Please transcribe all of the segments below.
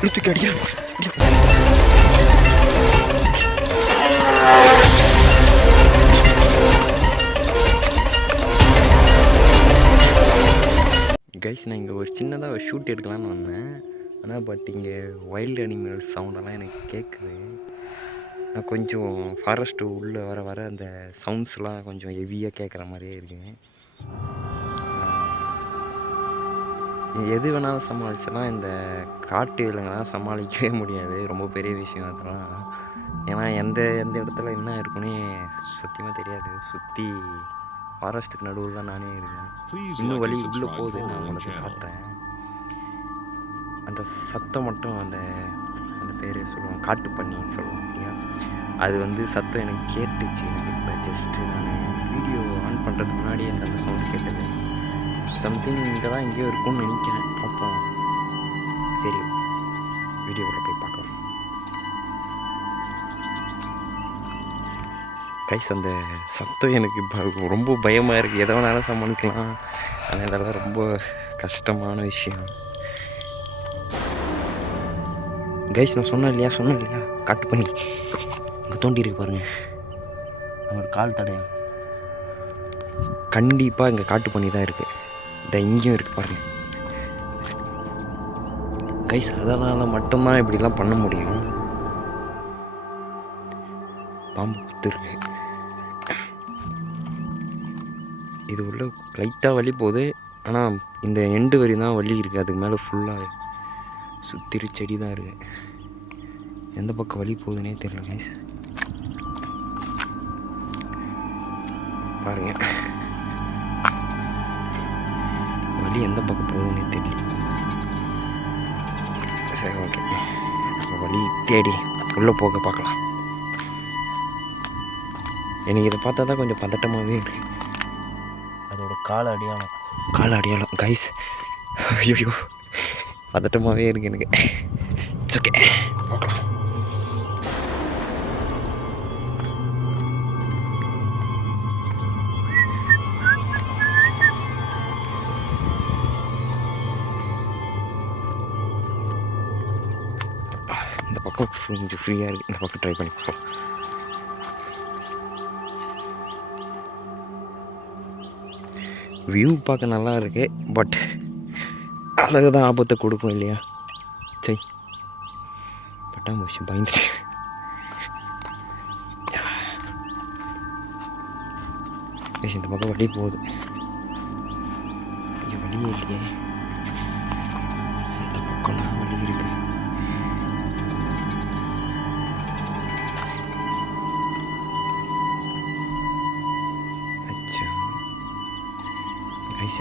கழுத்துக்கு அடியா கைஸ். நான் இங்கே ஒரு சின்னதாக ஒரு ஷூட் எடுக்கலான்னு வந்தேன். ஆனால் பட் இங்கே வைல்டு அனிமல் சவுண்டெல்லாம் எனக்கு கேட்குது. நான் கொஞ்சம் ஃபாரஸ்ட்டு உள்ளே வர வர அந்த சவுண்ட்ஸ்லாம் கொஞ்சம் ஹெவியாக கேட்குற மாதிரியே இருக்குங்க. எது வேணாலும் சமாளிச்சலாம், இந்த காட்டு விலங்குலாம் சமாளிக்கவே முடியாது. ரொம்ப பெரிய விஷயம் அதெல்லாம். ஏன்னா எந்த இடத்துல என்ன இருக்குன்னே சத்தியமாக தெரியாது. சுற்றி ஃபாரஸ்ட்டுக்கு நடுவில் தான் நானே இருக்கேன். இன்னும் வழி உள்ளே போகுது, நான் உங்களுக்கு காட்டுறேன். அந்த சத்தம் மட்டும் அந்த பேர் சொல்லுவாங்க, காட்டு பண்ணின்னு சொல்லுவாங்க இல்லையா, அது வந்து சத்தம் எனக்கு கேட்டுச்சு. எனக்கு இப்போ ஜஸ்ட்டு நான் வீடியோ ஆன் பண்ணுறதுக்கு முன்னாடி எனக்கு அந்த சவுண்ட் கேட்டது. சம்திங் இங்கே தான் எங்கேயோ இருக்கும்னு நினைக்கிறேன். பார்ப்போம். சரி, வீடியோவில் போய் பார்க்கலாம். கைஸ், அந்த சத்தம் எனக்கு இப்போ ரொம்ப பயமாக இருக்குது. எதை வேணாலும் சமாளிக்கலாம், ஆனால் இதெல்லாம் ரொம்ப கஷ்டமான விஷயம். கைஸ், நான் சொன்னேன் இல்லையா காட்டு பண்ணி இங்கே தோண்டி இருக்கு பாருங்கள். நம்மளோட கால் தடையா கண்டிப்பாக இங்கே காட்டு பண்ணி தான் இருக்குது. இந்த இங்கேயும் இருக்குது பாருங்கள் கைஸ். அதனால் மட்டும்தான் இப்படிலாம் பண்ண முடியும். பாம்பு புத்து இருக்கு. இது உள்ள லைட்டாக வலி போகுது, ஆனால் இந்த எண்டு வரி தான் வலி இருக்குது. அதுக்கு மேலே ஃபுல்லாக சுத்திரி செடி தான் இருக்குது. எந்த பக்கம் வலி போகுதுன்னே தெரியல கைஸ். பாருங்க, வலி எந்த பக்கம் போகுதுன்னே தெரியல. சரி, ஓகே, வலி தேடி உள்ளே போக பார்க்கலாம். எனக்கு இதை பார்த்தா தான் கொஞ்சம் பதட்டமாகவே இருக்கு. அதோட கால அடையாளம் கைஸ். ஐயோ, பதட்டமாகவே இருக்கு எனக்கு. இட்ஸ் ஓகே, பார்க்கலாம். இந்த பக்கம் கொஞ்சம் ஃப்ரீயாக இருக்குது. இந்த பக்கம் ட்ரை பண்ணி பார்ப்போம். வியூ பார்க்க நல்லா இருக்கு, பட் அழகு தான் ஆபத்தை கொடுக்கும் இல்லையா? சரி, பட்டாம்பூச்சி பயந்துட்டு. இந்த பக்கம் வழி போகுது. வழியே இல்லையே, இந்த பக்கம் நான் வழி இருக்கு.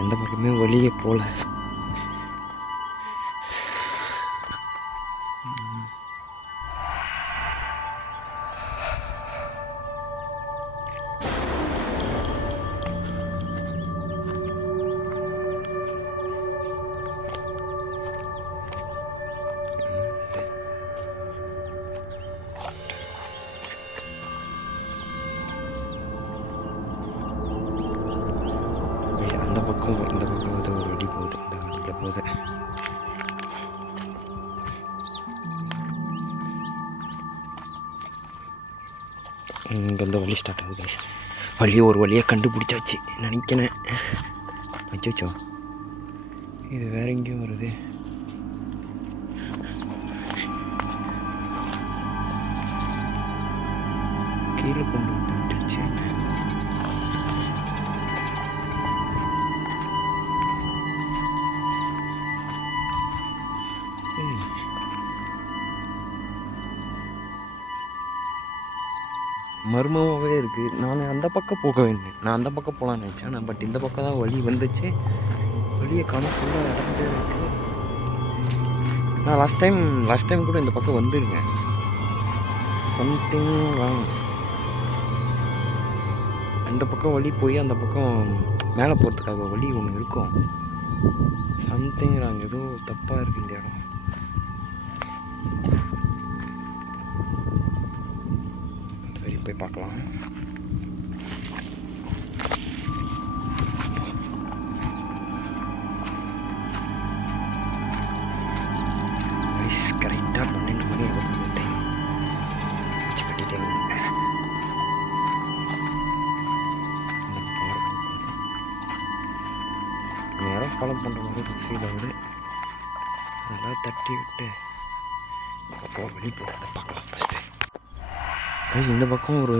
எந்த பக்கமே வழியே போல. இந்த பக்கம் வந்து ஒரு வழி போகுது. இந்த வழியில் போகுது. இங்கேருந்து வழி ஸ்டார்ட் ஆகுது கைஸ். வழியை ஒரு வழியாக கண்டுபிடிச்சாச்சு நினைக்கிறேன். வச்சோ இது வேற எங்கேயும் வருது. கீழே கொண்டு விட்டுருச்சு. மர்மமாகவே இருக்குது. நான் அந்த பக்கம் போக வேண்டும். நான் அந்த பக்கம் போகலான்னு நினச்சேன். பட் இந்த பக்கம் தான் வழி வந்துச்சு. வழியை காண ஃபுல்லாக இறந்து இருக்குது. நான் லாஸ்ட் டைம் கூட இந்த பக்கம் வந்துருங்க. Something wrong. அந்த பக்கம் வழி போய் அந்த பக்கம் மேலே போகிறதுக்காக வழி ஒன்று இருக்கும். Something wrong. ஏதோ தப்பாக இருக்குது இந்த இடம். போய் பார்க்கலாம். கரெக்டாக 12 மணி டைம் வச்சு கட்டிட்டேன். நேரம் ஃபாலோ பண்ணுற மாதிரி ஃபீல் ஆகுது. அதெல்லாம் தட்டி விட்டு வெளியே போகிறத பார்க்கலாம். ஃபஸ்ட்டு இந்த பக்கம் ஒரு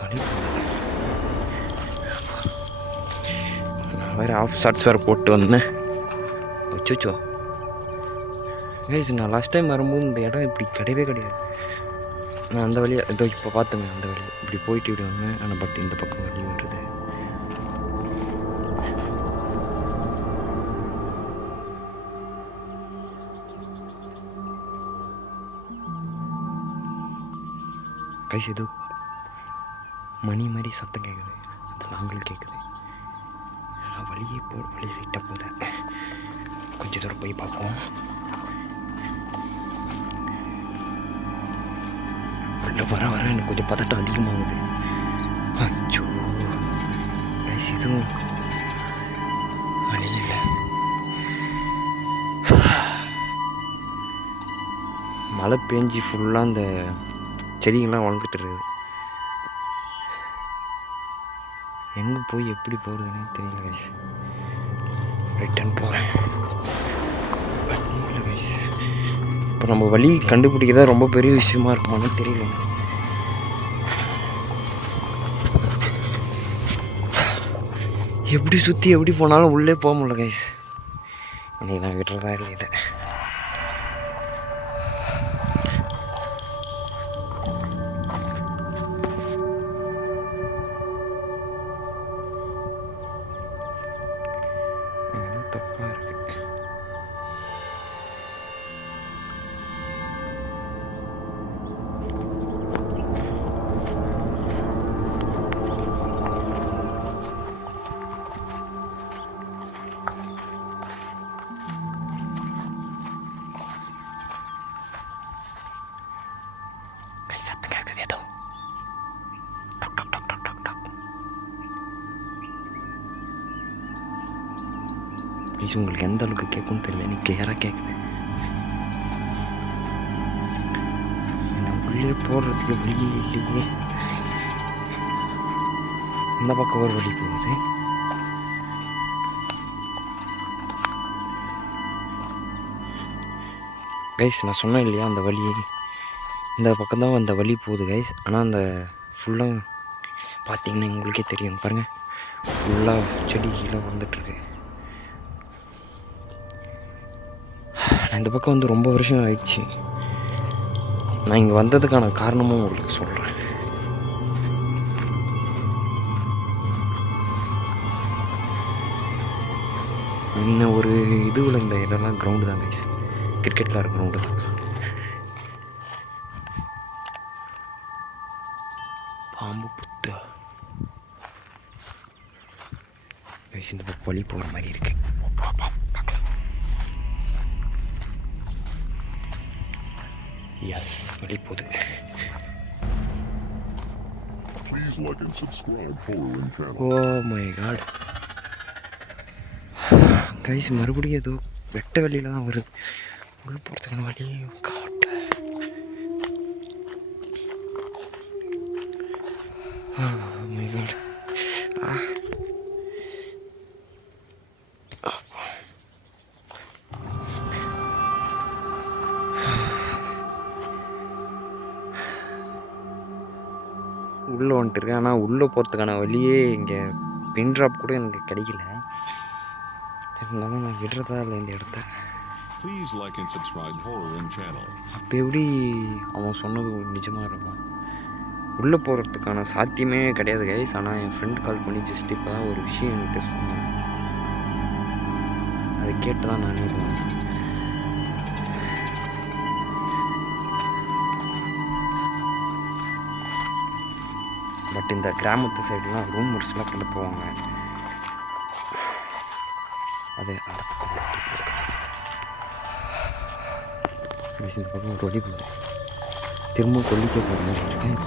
வழி போகுது. நான் வேறு ஆஃப் ஷார்ட்ஸ் வேறு போட்டு வந்தேன். வச்சுச்சோ கைஸ், நான் லாஸ்ட் டைம் வரும்போது இந்த இடம் இப்படி கிடையவே கிடையாது. நான் அந்த வழியை இதோ இப்போ பார்த்தேன். அந்த வழியை இப்படி போயிட்டு இப்படி வந்தேன். ஆனால் பட் இந்த பக்கம் வழி வருது. கைஸ் ஏதோ மணி மாதிரி சத்தம் கேட்குது. அந்த லாங்கில் கேட்குது. நான் வழி லைட்டாக போதேன். கொஞ்சம் தூரம் போய் பார்ப்போம். உள்ள வர எனக்கு கொஞ்சம் பதட்டம் அதிகமாகுது. அச்சோ கைஸ், இதுவும் வழி இல்லை. மழை பேஞ்சு ஃபுல்லாக அந்த செடிங்கெல்லாம் வளர்ந்துட்டு இருக்குது. எங்கே போய் எப்படி போகிறதுனே தெரியல கைஸ். ரிட்டர்ன் போகிறேன். வழி இல்லை கைஸ். இப்போ நம்ம வழி கண்டுபிடிக்கிறதா ரொம்ப பெரிய விஷயமா இருக்குமான்னு தெரியல. எப்படி சுற்றி எப்படி போனாலும் உள்ளே போக முடியல கைஸ். இன்னைக்கு நான் விட்டுறதா இல்லை இதை. தப்பாக இருக்கு. கை சத்தம் கேட்குது ஏதோ. டக் டக் டக் டக் டக் டக். ப்ளீஸ், உங்களுக்கு எந்த அளவுக்கு கேட்கும்னு தெரியல. எனக்கு கிளியராக கேட்குது. என்ன உள்ளே போடுறதுக்கு வழியே இல்லையே. இந்த பக்கம் ஒரு வழி போகுது. கைஸ், நான் சொன்னேன் இல்லையா அந்த வழி இந்த பக்கம்தான் அந்த வழி போகுது கைஸ். ஆனால் அந்த ஃபுல்லாக பார்த்தீங்கன்னா உங்களுக்கே தெரியும் பாருங்கள். ஃபுல்லாக செடி கீழே வந்துட்டுருக்கு. நான் இந்த பக்கம் வந்து ரொம்ப வருஷம் ஆயிடுச்சு. நான் இங்கே வந்ததுக்கான காரணமும் உங்களுக்கு சொல்கிறேன். இன்னும் ஒரு இதுவில் இந்த இடம்லாம் கிரவுண்டு தான் கைஸ். கிரிக்கெட் விளாட்ற கிரவுண்டு தான். பாம்பு புத்து கைஸ். இந்த பக்கம் வழி போகிற மாதிரி இருக்கு. பார்க்கலாம். எஸ், வழி போகுது. ஓ மை காட் கைஸ், மறுபடியும் ஏதோ வெட்ட வழியில் தான் வருது. உள்ள போகிறதுக்கான வழி காட்ட. உள்ளே வந்துட்டுருக்கேன். ஆனால் உள்ளே போகிறதுக்கான வழியே இங்கே பின் ட்ராப் கூட எனக்கு கிடைக்கல. இருந்தாலும் நான் விடுறதா இல்லை இந்த இடத்த. அப்போ எப்படி அவன் சொன்னது நிஜமாக இருக்கும்? உள்ளே போகிறதுக்கான சாத்தியமே கிடையாது கைஸ். ஆனால் என் ஃப்ரெண்ட் கால் பண்ணி ஜஸ்ட் இப்போ தான் ஒரு விஷயம் என்கிட்ட சொன்னேன். அதை கேட்டு தான் நானே போனேன். பட் இந்த கிராமத்து சைடுலாம் ரூமர்ஸ்லாம் கொண்டு போவாங்க. அது அந்த பக்கம் இந்த பக்கம் ஒரு வழி போகுது. திரும்ப கொல்லிக்க போகிற மாதிரி இருக்கேன்.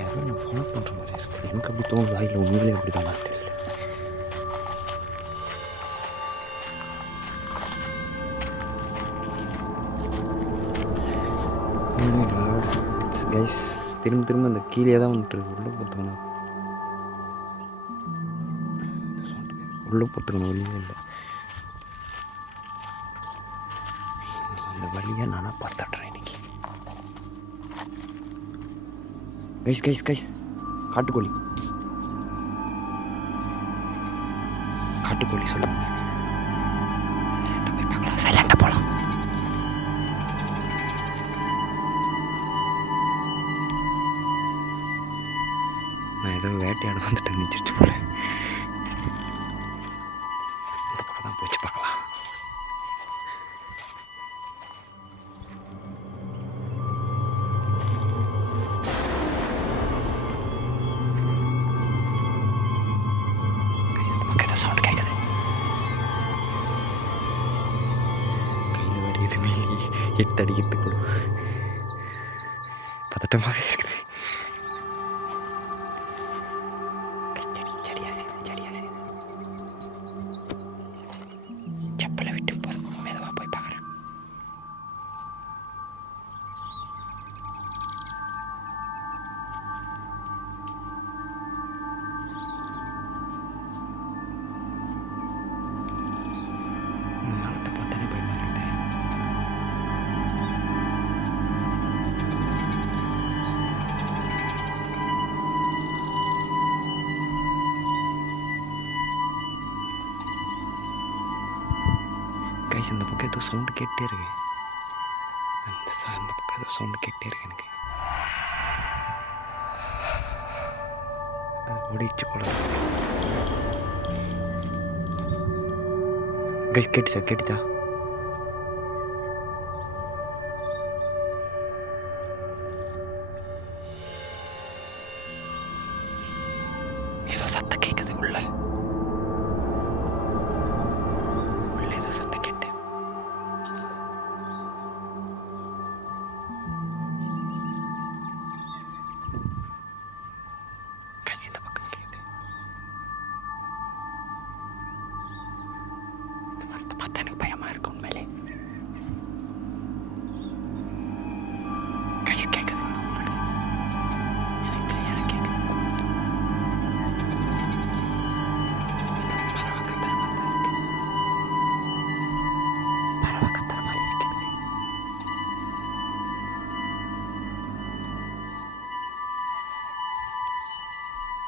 யாரும் நான் ஃபாலோ பண்ணுற மாதிரி இருக்குது. எனக்கு அப்படி தோணுதா இல்லை உண்மையிலே அப்படி தான் தெரியல. கைஸ் திரும்ப அந்த கீழே தான் வந்துட்டுருக்கு. உள்ளே போகிறதுக்கான வழியே இல்லை. இந்த வழியை நானாக பார்த்துட்றேன் இன்னைக்கு. கைஸ் கைஸ் கைஸ் காட்டுக்கோழி சொல்லுவாங்க. போய் பார்க்கலாம். சைலண்டாக போகலாம். நான் ஏதோ வேட்டையாட வந்துட்டு நினச்சிருச்சு போல. இந்த பக்கம் தான் போச்சு பார்க்கலாம். இந்த பக்கம் ஏதோ சவுண்ட் கேட்குது. கையில் வேறு எதுவுமே எடுத்து அடிக்கிறதுக்கு கூட பதட்டமாகவே இருக்குது. செப்பலை விட்டு போதும் மெதுவாக போய் பார்க்குறேன். இந்த மரத்தை பார்த்தாலே பயமாக இருக்குது. கைஸ் இந்த பக்கம் ஏதோ சவுண்டு கேட்டே இருக்கு. அந்த பக்கம் ஏதோ சவுண்டு கேட்டே இருக்கு எனக்கு. ஓடிச்சு போல. கைஸ் கேட்டுச்சா? ஏதோ சத்தம் கேட்குது உள்ள ஏதோ சத்தம் கேட்டு. கைஸ் இந்த பக்கம் கேட்டு. இந்த மரத்தை பார்த்தா எனக்கு பயமாக இருக்கு உண்மையிலே. கைஸ் கேட்குது. எனக்கு கிளியராக கேட்குது. பறவை கத்துற மாதிரி இருக்கு.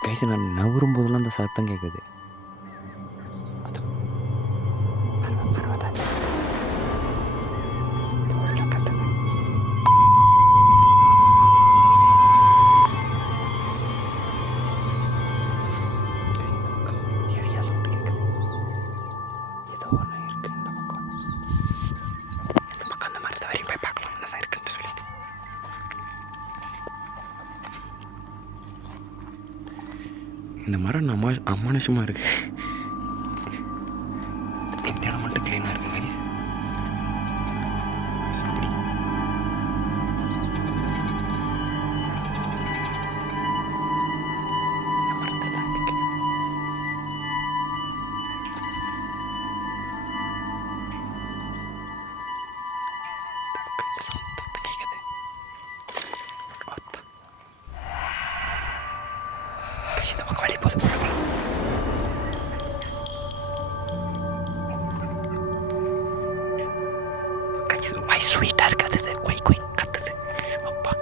கைஸ் நான் நவரும் போதெல்லாம் அந்த சத்தம் கேட்குது. பறவை தான் உள்ள கத்துது. ஹெவியாக சவுண்டு கேட்குது. ஏதோ ஒன்று இருக்குது இந்த பக்கம். இந்த பக்கம் அந்த மரத்தை வரையும் போய் பார்க்கலாம் என்னதான் இருக்குன்னு சொல்லிட்டு. இந்த மரம் அமானுஷமாக இருக்குது. இந்த இடம் மட்டும் க்ளீனாக இருக்குது கைஸ். அப்படி இந்த மரத்தை தான் இருக்குது. இந்த பக்கம் இந்த சத்தத்தை கேட்குது. அத்தா ஆசைப்படுறேன். வாய் ஸ்வீட்டாக இருக்காது, கொய் கொய் கத்துது. அப்பா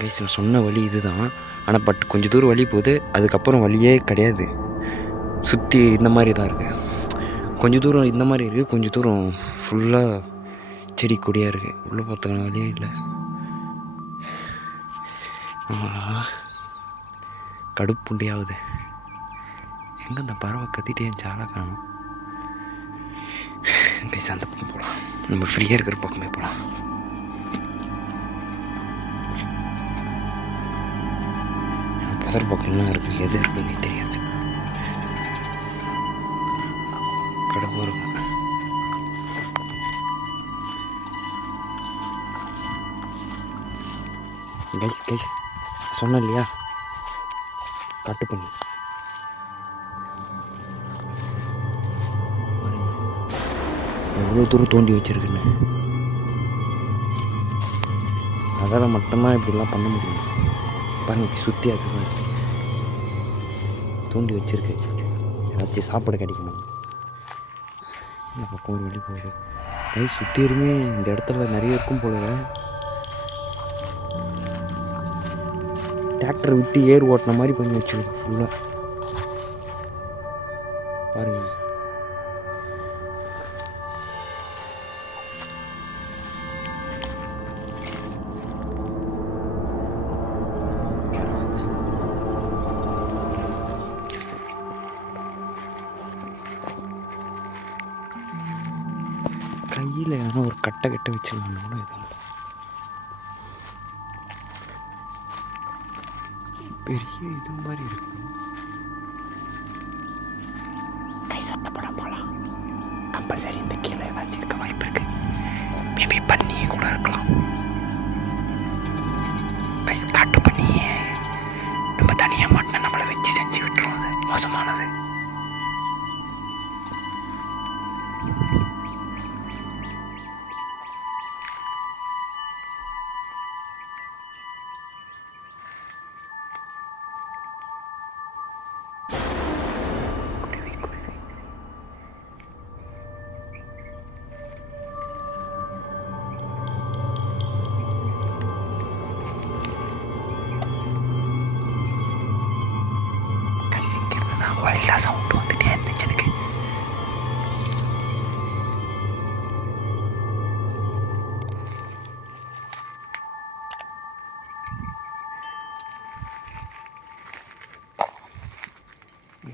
கைஸ், நான் சொன்ன வழி இதுதான். ஆனால் பட் கொஞ்சம் தூரம் வழி போகுது, அதுக்கப்புறம் வழியே கிடையாது. சுற்றி இந்த மாதிரி தான் இருக்குது. கொஞ்சம் தூரம் இந்த மாதிரி இருக்குது, கொஞ்சம் தூரம் ஃபுல்லாக செடி கொடியாக இருக்குது. உள்ளே பார்த்தோன்னா வழியே இல்லை. கடுப்புண்டியாகுது. எங்கே அந்த பறவை கத்திட்டே சாலை காணும். கைஸ், அந்த பக்கம் போகலாம். நம்ம ஃப்ரீயாக இருக்கிற பக்கமே போகலாம். புதர் பக்கம்லாம் இருக்குது, எது இருக்குன்னு தெரியாது. கடுப்பாக இருக்கும். கைஸ் கைஸ், சொன்னேன் இல்லையா, காட்டு பண்ணி எவ்வளோ தூரம் தோண்டி வச்சுருக்குன்னு. அதால் மட்டும்தான் இப்படிலாம் பண்ண முடியும். பாருங்க, சுற்றி அதுதான் தோண்டி வச்சுருக்கு. ஏதாச்சும் சாப்பாடு கிடைக்குமா? இந்த பக்கம் ஒரு வழி போகுது. கை சுற்றியுமே இந்த இடத்துல நிறைய இருக்கும் போல. டிராக்டர் விட்டு ஏர் ஓட்டின மாதிரி பண்ணி வச்சுருக்கு ஃபுல்லாக. பாருங்கள், கையில் எதனா ஒரு கட்டை வச்சுருந்தோம்னா கூட இது பெரிய இது மாதிரி இருக்கு. கை சத்தப்படம் போகலாம். கம்பல்சரி இந்த கீழே ஏதாச்சும் இருக்க வாய்ப்பு இருக்கு. மேபி பண்ணி கூட இருக்கலாம். காட்டு பண்ணி நம்ம தனியாக மாட்டினா நம்மளை வச்சு செஞ்சு விட்டுரும். அது மோசமானது. வைல்டாக சவுண்டு வந்துட்டே இருந்துச்சு எனக்கு.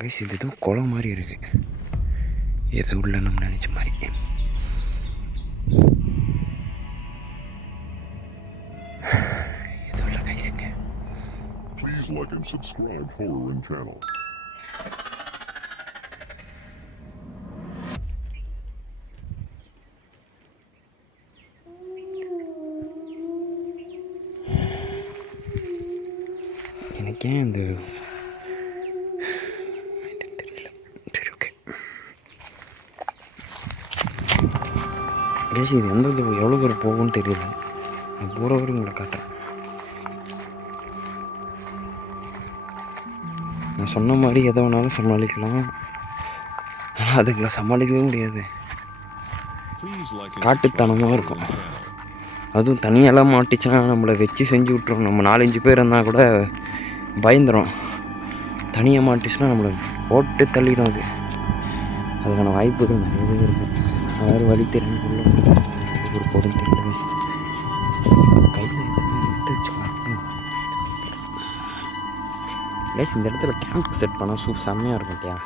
கைஸ், இது ஏதோ குளம் மாதிரி இருக்கு. எது உள்ள நம்ம நினைச்ச மாதிரி. இது உள்ள கைஸுங்க. Please like and subscribe Horror channel. எனக்கே அந்த தெரியல. சரி, ஓகே கேஷ், இது எந்த எவ்வளோ தூரம் போகும்னு தெரியல. நான் போகிற வரையும் உங்களை காட்டுறேன். நான் சொன்ன மாதிரி எதை வேணாலும் சமாளிக்கலாம், ஆனால் அதுங்களை சமாளிக்கவே முடியாது. காட்டுத்தனமாக இருக்கும். அதுவும் தனியெல்லாம் மாட்டிச்சுன்னா நம்மளை வச்சு செஞ்சு விட்ருவோம். நம்ம 4-5 பேர் இருந்தால் கூட பயந்துடும். தனியாக மாட்டிச்சுன்னா நம்மளை போட்டு தள்ளிடும். அதுக்கான வாய்ப்புகள் நிறையவே இருக்குது. வேறு வழி தெரியும் உள்ள ஒரு போதும் தெரியல. வச்சு கையில் எதுவுமே எடுத்து வச்சு பார்க்கணும். கைஸ், இந்த இடத்துல கேம்ப் செட் பண்ணால் செம்மையாக இருக்கும் இல்லையா?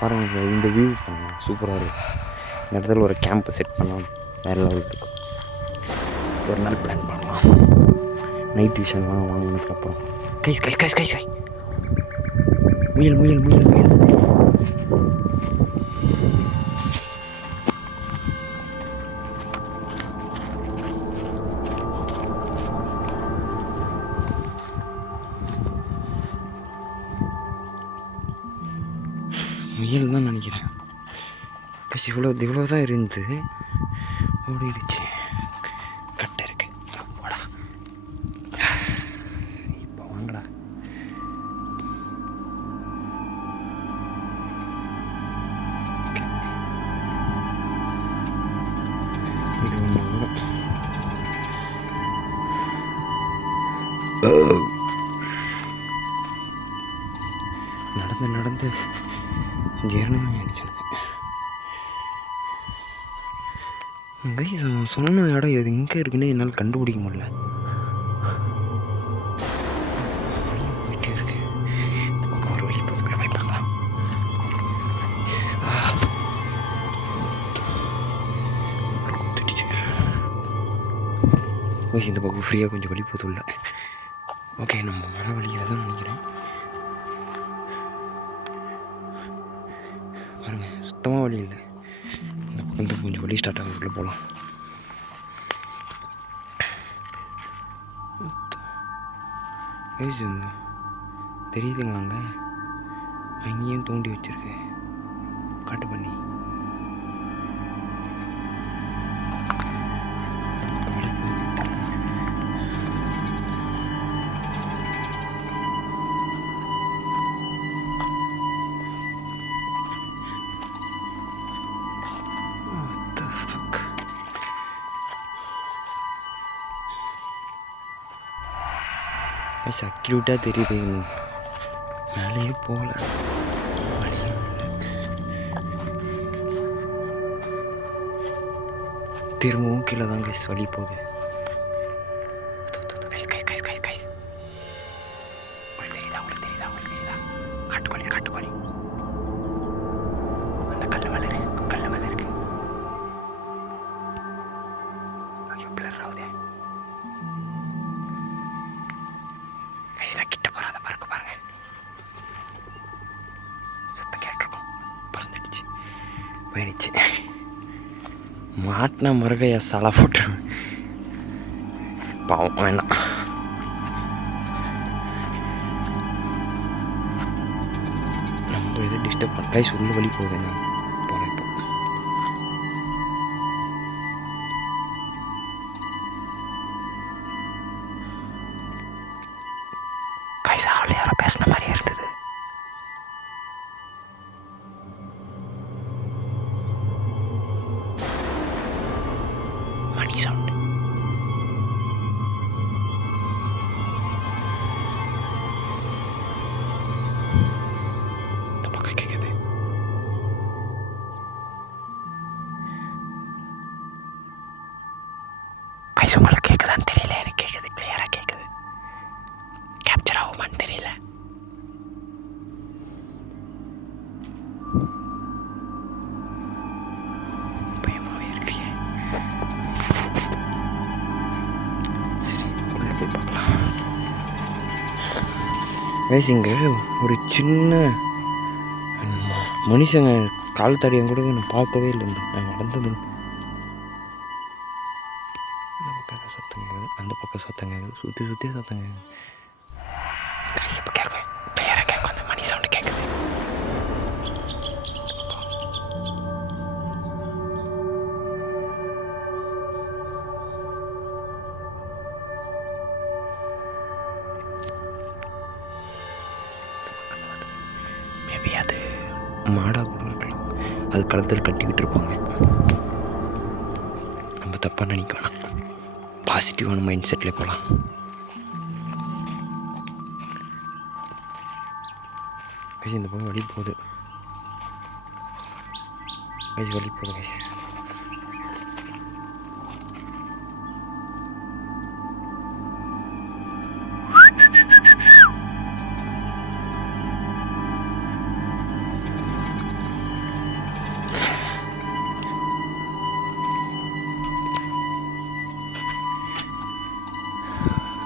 பாருங்கள், இந்த வியூ பாருங்கள், சூப்பராக இருக்கும். இந்த இடத்துல ஒரு கேம்ப் செட் பண்ணால் வேறு லெவல் இருக்கும். ஒரு நாள் பிளான் பண்ணலாம். நைட் விஷன்லாம் வாங்கினதுக்கப்புறம். கைஸ் கைஸ் கைஸ் கைஸ் கை முயல் முயல் முயல் முயல் முயல் தான் நினைக்கிறேன். கைஸ், இவ்வளோ தான் இருந்து ஓடிடுச்சு. கட்டை இருக்கு. இது ஒன்று வரும். நடந்து நடந்து ஜீரணமே ஆயிடுச்சு எனக்கு. சொன்ன இடம் இது எங்கே இருக்குன்னு என்னால் கண்டுபிடிக்க முடியல. போயிட்டே இருக்கு. இந்த பக்கம் ஒரு வழி போதுக்குள்ள போய் பார்க்கலாம். இந்த பக்கம் ஃப்ரீயாக கொஞ்சம் வழி போதும் இல்லை. ஓகே, நம்ம மன வழியை தான் நினைக்கிறேன். பாருங்க, சுத்தமாக வழி இல்லை. இந்த பக்கம் கொஞ்சம் வழி ஸ்டார்ட் ஆகுதுக்குள்ளே போகலாம். தெரியுதுங்களாங்க, அங்கேயும் தோண்டி வச்சிருக்கு காட்டு பண்ணி. அக்யூட்டாக தெரியுது, மேலேயே போகல, வழியும் இல்லை. திரும்பவும் கீழே தான் கைஸ் வழி போகுது. காட்டுக்கோழி காட்டுக்கோழி அந்த கல் மேலே இருக்கு, கல் மேலே இருக்கு. ஐயோ, பிளர் ஆகுதே. கிட்ட போறாத பறக்க பாருங்க, சத்தம் கேட்டிருக்கோம். பறந்துடுச்சு, போயிடுச்சு. மாட்டின முருகையா சலை போட்டுருவேன். பாவம் வேணாம். நம்ம எதை டிஸ்டர்ப் பண்ண கைஸ் உள்ள வழி போகுதுண்ணா. போகிறேன் இப்போ. கைஸ் ஆள் யாரோ பேசின மாதிரியே இருந்தது. மணி சவுண்ட். இந்த பக்கம் கேட்குது. கைஸ் உங்களுக்கு கேட்குதான்னு தெரியல, எனக்கு கேட்குது, கிளியராக கேட்குது. கேப்சர் ஆகுமான்னு தெரியல. பயமாவே இருக்கு. சரி, உள்ள போய் பார்க்கலாம். இங்கே ஒரு சின்ன மனுஷங்க கால் தடியும் கூட நான் பார்க்கவே இல்லை. நான் நடந்தது இந்த பக்கம் சத்தம் கேட்குது, அந்த பக்கம் சத்தம் கேட்குது, சுற்றி சுற்றி சத்தம் கேட்குது. இப்போ கேட்கும், கிளியராக கேட்கும், அந்த மணி சவுண்டு கேட்குது. மேபி அது மாடாக கூட இருக்கலாம். அது கழுத்தில் கட்டிக்கிட்டு இருப்பாங்க. நம்ம தப்பாக நினைக்க வேணாம், பாசிட்டிவான மைண்ட் செட்டில் போகலாம். கைஸ் இந்த பக்கம் வழி போகுது. கைஸ் வழி போகுது. கைஸ்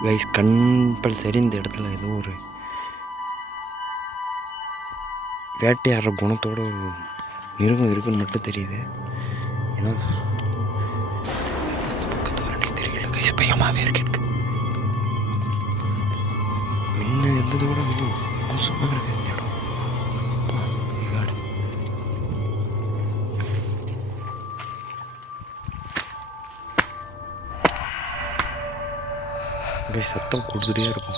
கைஸ் கம்பல்சரி இந்த இடத்துல ஏதோ ஒரு வேட்டையாடுற குணத்தோட ஒரு மிருகம் இருக்குன்னு மட்டும் தெரியுது. ஏன்னா பக்கத்து வரனே தெரியல கைஸ், பயமாகவே இருக்கு எனக்கு. முன்ன இருந்தது கூட மோசமாக இருக்குது இந்த இடம். கைஸ் சத்தம் கொடுத்துட்டே இருக்கும்,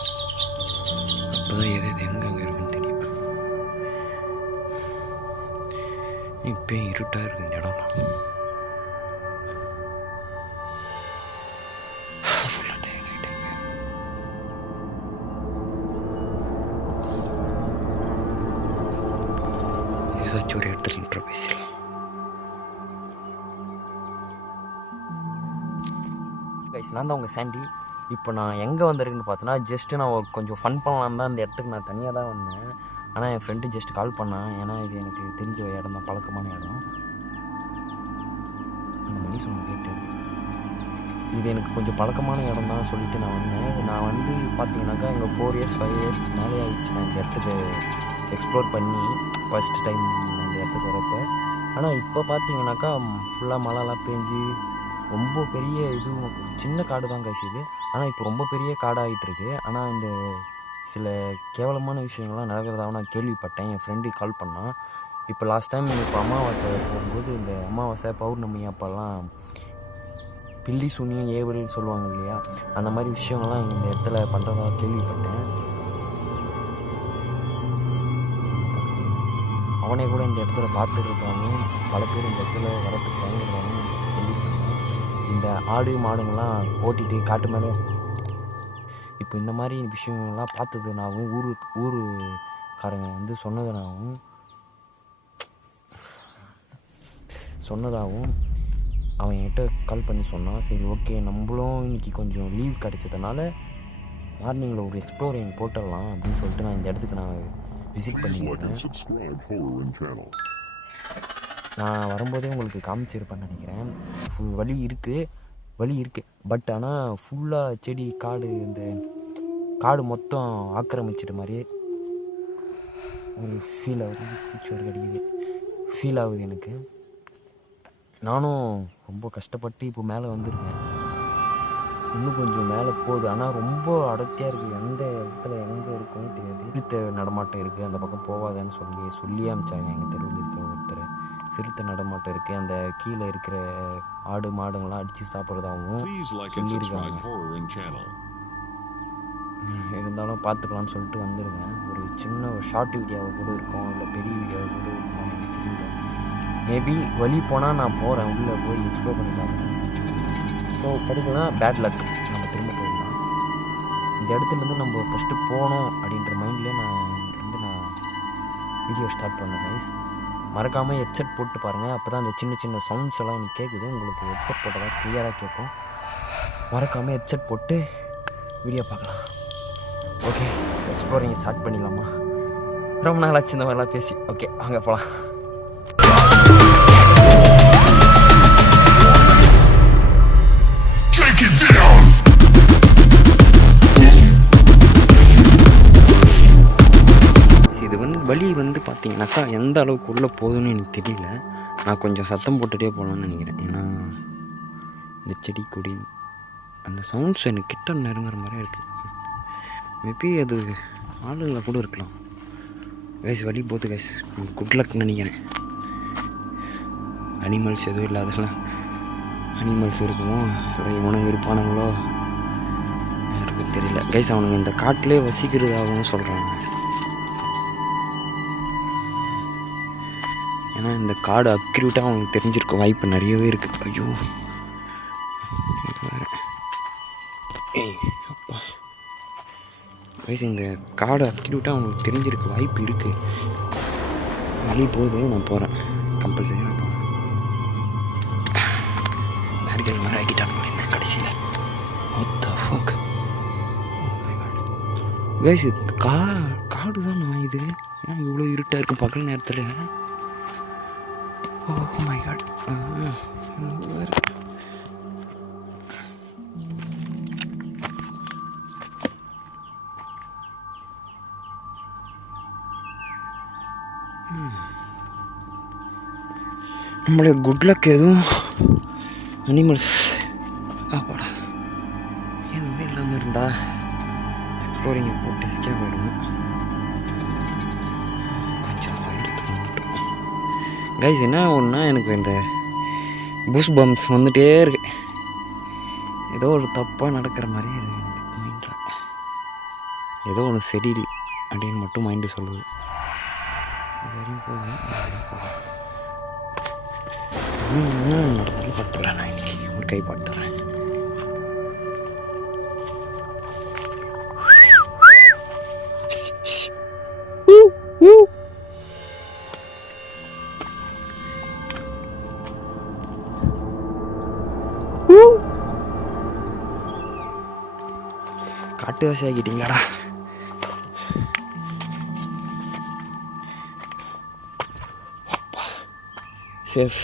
அப்போ தான் எது எங்கே இருக்குன்னு தெரியும். இப்போயும் இருட்டாக இருக்குது இந்த இடம்லாம். ஏதாச்சும் ஒரு இடத்துல இன்ட்ரோ பேசலாம். கைஸ், நான் தான் உங்கள் சாண்டி. இப்போ நான் எங்கே வந்திருக்குன்னு பார்த்தோன்னா, ஜஸ்ட்டு நான் கொஞ்சம் ஃபன் பண்ணலான்னு தான் இந்த இடத்துக்கு நான் தனியாக தான் வந்தேன். ஆனால் என் ஃப்ரெண்டு ஜஸ்ட் கால் பண்ணான். ஏன்னா இது எனக்கு தெரிஞ்ச இடம் தான், பழக்கமான இடம். இந்த மணி சொன்ன கேட்டு இது எனக்கு கொஞ்சம் பழக்கமான இடம் தான் சொல்லிவிட்டு நான் வந்தேன். நான் வந்து பார்த்தீங்கன்னாக்கா இங்கே 4 இயர்ஸ் 5 இயர்ஸ் மேலே ஆகிடுச்சு நான் இந்த இடத்துக்கு எக்ஸ்ப்ளோர் பண்ணி ஃபஸ்ட் டைம் இந்த இடத்துக்கு வரப்போ. ஆனால் இப்போ பார்த்தீங்கன்னாக்கா ஃபுல்லாக மழைலாம் பேஞ்சு ரொம்ப பெரிய இதுவும் சின்ன காடு தான் காய்ச்சி இது. ஆனால் இப்போ ரொம்ப பெரிய காடாகிட்டுருக்கு. ஆனால் இந்த சில கேவலமான விஷயங்கள்லாம் நடக்கிறதாகவும் நான் கேள்விப்பட்டேன். என் ஃப்ரெண்டு கால் பண்ணான். இப்போ லாஸ்ட் டைம் இப்போ அமாவாசை போகும்போது இந்த அமாவாசை பௌர்ணமி அப்போல்லாம் பில்லி சூனியம் ஏவல் சொல்லுவாங்க இல்லையா, அந்த மாதிரி விஷயங்கள்லாம் இந்த இடத்துல பண்ணுறதாக கேள்விப்பட்டேன். அவனே கூட இந்த இடத்துல பார்த்துருக்காகவும் பல பேர் இந்த இடத்துல வரத்துக்கு தயங்குறதாகவும் சொல்லியிருக்காங்க. இந்த ஆடு மாடுங்கள்லாம் ஓட்டிகிட்டு காட்டு மேலே இப்போ இந்த மாதிரி விஷயங்கள்லாம் பார்த்ததுனாவும் ஊருக்காரங்க வந்து சொன்னதாகவும் அவன் என்கிட்ட கால் பண்ணி சொன்னான். சரி ஓகே, நம்மளும் இன்றைக்கி கொஞ்சம் லீவ் கிடச்சதுனால மார்னிங்கில் ஒரு எக்ஸ்ப்ளோரிங் போட்டுடலாம் அப்படின்னு சொல்லிட்டு நான் இந்த இடத்துக்கு நான் விசிட் பண்ணியிருக்கேன். நான் வரும்போதே உங்களுக்கு காமிச்சிருப்பேன்னு நினைக்கிறேன். வழி இருக்குது. பட் ஆனால் ஃபுல்லாக செடி காடு, இந்த காடு மொத்தம் ஆக்கிரமிச்சிட்ட மாதிரியே ஒரு ஃபீல் ஆகுது எனக்கு. நானும் ரொம்ப கஷ்டப்பட்டு இப்போ மேலே வந்திருக்கேன். இன்னும் கொஞ்சம் மேலே போகுது. ஆனால் ரொம்ப அடர்த்தியாக இருக்குது. எந்த இடத்துல எங்கே இருக்குன்னு தெரியாது. சிறுத்தை நடமாட்டம் இருக்குது, அந்த பக்கம் போகாதன்னு சொல்லி அமிச்சாங்க. எங்கள் தெருவில் இருக்கிற ஒருத்தர் சிறுத்தை நடமாட்டம் இருக்குது, அந்த கீழே இருக்கிற ஆடு மாடுங்கள்லாம் அடித்து சாப்பிட்றதாகவும் சொல்லியிருக்காங்க. இருந்தாலும் பார்த்துக்கலான்னு சொல்லிட்டு வந்துடுங்க. ஒரு சின்ன ஷார்ட் வீடியோவை கூட இருக்கும், இல்லை பெரிய வீடியோவை கூட இருக்கும், எனக்கு தெரியல. மேபி வழி போனால் நான் போகிறேன், உள்ளே போய் எக்ஸ்ப்ளோர் பண்ணி பார்க்குறேன். ஸோ கிடைக்கலாம் பேட் லக், நம்ம திரும்ப போயிடலாம். இந்த இடத்துலேருந்து நம்ம ஃபஸ்ட்டு போகணும் அப்படின்ற மைண்ட்லேயே நான் இங்கேருந்து வீடியோ ஸ்டார்ட் பண்ணேன் கைஸ். மறக்காமல் ஹெட்செட் போட்டு பாருங்கள், அப்போ தான் அந்த சின்ன சின்ன சவுண்ட்ஸ் எல்லாம் எனக்கு கேட்குது. உங்களுக்கு ஹெட்செட் போட்டதாக கிளியராக கேட்கும். மறக்காமல் ஹெட்செட் போட்டு வீடியோ பார்க்கலாம். ஓகே, எக்ஸ்ப்ளோரிங் ஸ்டார்ட் பண்ணிடலாமா? ரொம்ப நாள் ஆச்சு இந்த மாதிரிலாம் பேசி. ஓகே, வாங்க போகலாம். இது வழி பார்த்தீங்கன்னாக்கா எந்த அளவுக்கு உள்ளே போகுதுன்னு எனக்கு தெரியல. நான் கொஞ்சம் சத்தம் போட்டுகிட்டே போகலான்னு நினைக்கிறேன். ஏன்னா இந்த செடி கொடி அந்த சவுண்ட்ஸ் எனக்கு கிட்ட நெருங்குற மாதிரியே இருக்குது. மேபி அது ஆளுங்களை கூட இருக்கலாம். கைஸ் வழி போகுது கைஸ், குட் லக்னு நினைக்கிறேன். அனிமல்ஸ் எதுவும் இல்லாதெல்லாம் அனிமல்ஸ் இருக்குமோ, இவனுங்க இருப்பானுங்களோ யாருக்கு தெரியல கைஸ். அவனுங்க இந்த காட்டிலே வசிக்கிறதாகவும் சொல்கிறாங்க. ஏன்னா இந்த காடு அக்யூரேட்டாக அவனுக்கு தெரிஞ்சிருக்க வாய்ப்பு நிறையவே இருக்குது. ஐயோ வேறு அப்பா கைஸ், இந்த காடு அக்யூரேட்டாக அவனுக்கு தெரிஞ்சிருக்க வாய்ப்பு இருக்குது. வழி போகுது, நான் போகிறேன், கம்பல்சரி நான் போகிறேன். பேரிகேட் மாதிரி ஆக்கிட்டானுங்களே இந்த கடைசியில். வாட் தி ஃபக் கைஸ், காடு தான் நான் இது. ஏன் இவ்வளோ இருட்டாக இருக்கும் பகல் நேரத்தில்? Oh my God. நம்மளுக்கு குட் லக் எதுவும் அனிமல்ஸ் ஆப்பாடா எதுவுமே இல்லாமல் இருந்தால் எக்ஸ்ப்ளோரிங்கை போட்டு எஸ்கேப் ஆகிடுவோம். கொஞ்சம் வயிறு மட்டும் கைஸ். என்ன ஒன்றா எனக்கு இந்த பூஸ் பம்ப்ஸ் வந்துகிட்டே இருக்கு. ஏதோ ஒரு தப்பாக நடக்கிற மாதிரியே இருக்குது மைண்டில். ஏதோ ஒன்று சரியில்லை அப்படின்னு மட்டும் மைண்டு சொல்லுது. இது வரையும் போகுது. நடத்துல பார்த்துக்கிறேன். நான் இன்னைக்கு ஒரு கை பார்த்துறேன். காட்டுவாசி ஆகிட்டீங்களாடா. சேஃப்.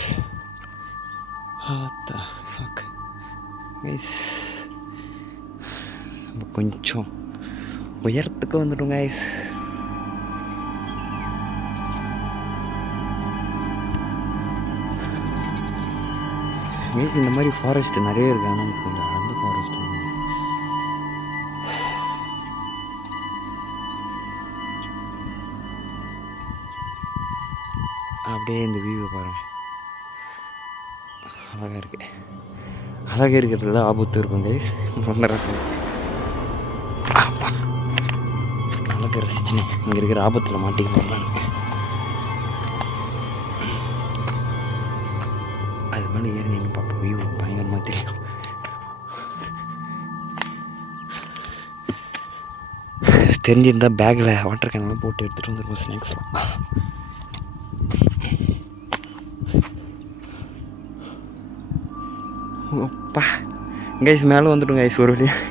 கொஞ்சம் உயரத்துக்கு வந்துடும் கைஸ். கைஸ் இந்த மாதிரி ஃபாரஸ்ட் நிறைய இருக்கு. ஆனால் கொஞ்சம் அடர்ந்த ஃபாரஸ்ட். அப்படியே இந்த வியூவை பாருங்கள், அழகாக இருக்குது. அழகாக இருக்கிறதுல ஆபத்து இருக்கும் கைஸ். அழகாக ரசிச்சுன்னு இங்கே இருக்கிற ஆபத்தில் மாட்டிக்கலாம். அது மேலே ஏறி நின்று பார்ப்போம், வியூ பயங்கரமாக தெரியும். தெரிஞ்சிருந்தால் பேக்கில் வாட்டர் கேனெல்லாம் போட்டு எடுத்துகிட்டு வந்துருக்கோம் ஸ்நாக்ஸ்லாம். அப்பா கைஸ் மேலே வந்துட்டோம் கைஸ் ஒரு வழியாக.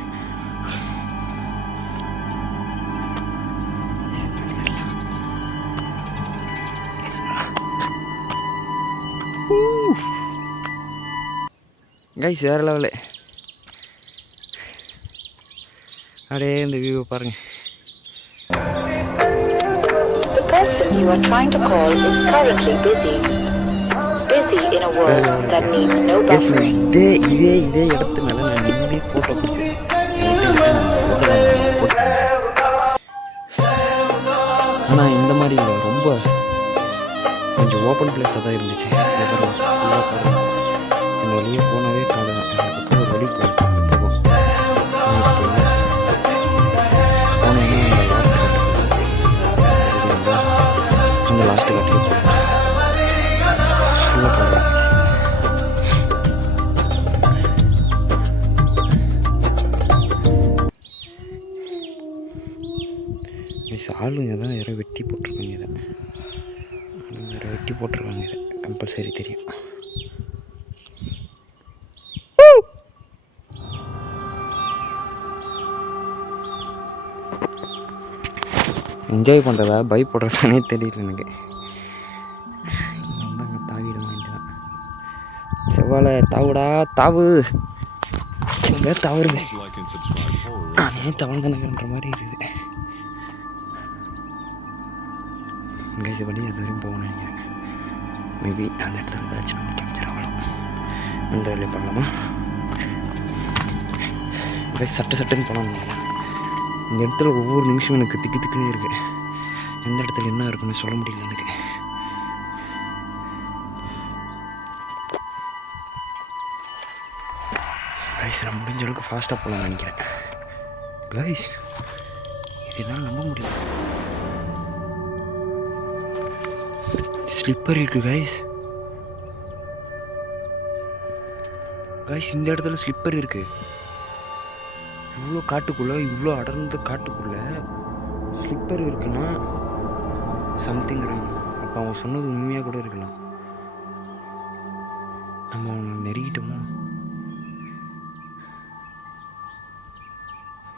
கைஸ் வேறு லெவலு. அப்படியே இந்த வியூவை பாருங்கள். The person you are trying to call is currently busy. Busy in a world that needs no buffering. இதே இடத்து மேலே நான் நின்று ஃபோட்டோ பிடிச்சேன். ஆனால் இந்த மாதிரி இல்லை, ரொம்ப கொஞ்சம் ஓப்பன் பிளேஸாக தான் இருந்துச்சு. இந்த வழியே போனாவே காடு தான். இந்த பக்கம் ஒரு வழி போகும். அந்த லாஸ்ட்டு கட்டுக்கு போகும். ஃபுல்லாக காடு. ஆளுங்க தான் யாரோ வெட்டி போட்டிருக்காங்க. இதை ஆளுங்க யாரோ வெட்டி போட்டிருக்காங்க. இதை கம்பல்சரி தெரியும். என்ஜாய் பண்ணுறதா பயப்படுறதானே தெரியல எனக்கு. வந்தாங்க தாவிட வேண்டியதான். செவ்வாழை தாவுடா தாவு. எங்கே தவறுது? நானே தவழ்ந்தனங்கன்ற மாதிரி இருக்குது. கைஸ் படி அது வரையும் போகணும்னு நினைக்கிறேன். மேபி அந்த இடத்துல ஏதாச்சும் நம்ம கேப்சர் ஆகலாம். அந்த வேலையை பண்ணலாமா? கைஸ் சட்டுன்னு போகலாம். இந்த இடத்துல ஒவ்வொரு நிமிஷம் எனக்கு திக்குன்னே இருக்குது. எந்த இடத்துல என்ன இருக்குன்னு சொல்ல முடியல எனக்கு. கைஸ் நான் முடிஞ்ச அளவுக்கு ஃபாஸ்ட்டாக போகலான்னு நினைக்கிறேன். கைஸ் இது என்னால் நம்ப முடியல. ஸ்லிப்பர் இருக்குது கைஸ். இந்த இடத்துல ஸ்லிப்பர் இருக்குது. இவ்வளோ காட்டுக்குள்ளே, இவ்வளோ அடர்ந்த காட்டுக்குள்ளே ஸ்லிப்பர் இருக்குன்னா சம்திங்கிறாங்க. அப்போ அவன் சொன்னது உண்மையாக கூட இருக்கலாம். நம்ம அவனை நெருங்கிட்டோமோ?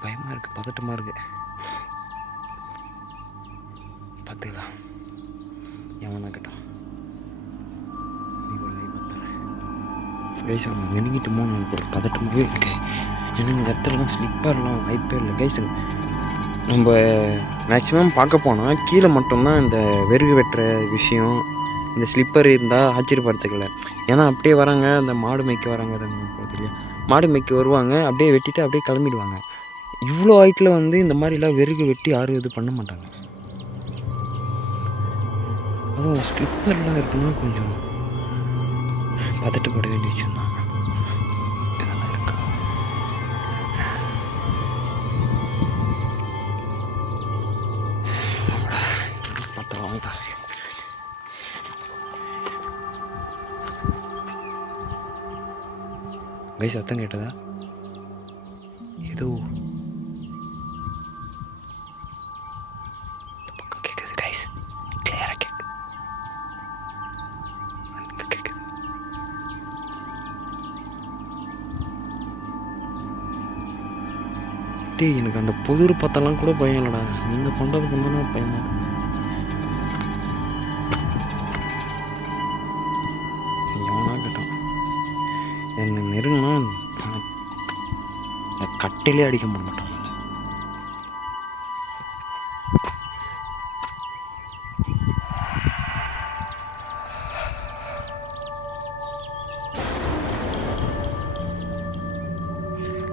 பயமாக இருக்குது, பதட்டமாக இருக்குது. பார்த்துக்கலாம் எவனா கேட்டான். கைஸ் அவன் நெருங்கிட்டோமோ எனக்கு ஒரு பதட்டமாகவே இருக்கு. ஏன்னா இந்த இடத்துலலாம் ஸ்லிப்பர்லாம் வாய்ப்பே இல்லை கைஸ். நம்ம மேக்ஸிமம் பார்க்க போனால் கீழே மட்டும்தான் இந்த வெறுகு வெட்டுற விஷயம். இந்த ஸ்லிப்பர் இருந்தால் ஆச்சரியப்படுத்துக்கல. ஏன்னா அப்படியே வராங்க, அந்த மாடு மேய்க்க வராங்க, இல்லையா, மாடு மேய்க்க வருவாங்க, அப்படியே வெட்டிட்டு அப்படியே கிளம்பிடுவாங்க. இவ்வளோ ஹைட்டில் வந்து இந்த மாதிரிலாம் வெறுகு வெட்டி யாரும் இது பண்ண மாட்டாங்க. அதுவும் ஸ்லிப்பர்லாம் இருக்குன்னா கொஞ்சம் பதட்டப்பட வேண்டிய விஷயம் தான். இதெல்லாம் இருக்கா? பார்த்தா வாங்க. கைஸ் சத்தம் கேட்டதா? ஏதோ பக்கம் கேட்குது கைஸ். கிளியராக கேட்குது. டேய் எனக்கு அந்த புதிர் பார்த்தெல்லாம் கூட பயம் இல்லைடா, நீங்கள் பண்ணுறது பண்ணா பயமா. எவனா கேட்டான் என்னை நெருங்கினா இந்த கட்டையிலே அடிக்க முடிய மாட்டான்.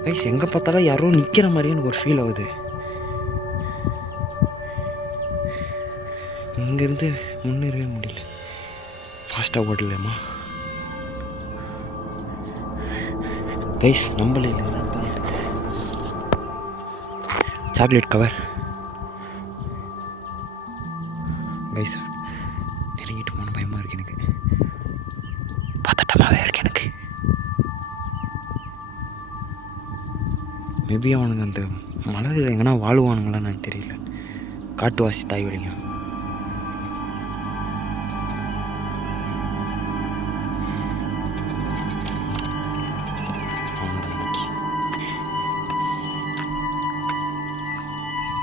கைஸ் எங்கே பார்த்தாலும் யாரோ நிற்கிற மாதிரியே எனக்கு ஒரு ஃபீல் ஆகுது. இங்கேருந்து முன்னேறவே முடியல. ஃபாஸ்ட்டாக ஓடலாமா கைஸ்? நம்பளே இல்லைங்களா? சாக்லேட் கவர் கைஸ், நெருங்கிட்டு போன பயமாக இருக்கு எனக்கு. பதட்டமாகவே இருக்கு எனக்கு. மேபி அவனுங்க அந்த மலையில் எங்கன்னா வாழுவானுங்களான்னு எனக்கு தெரியல. காட்டுவாசி தாய் வலிங்க.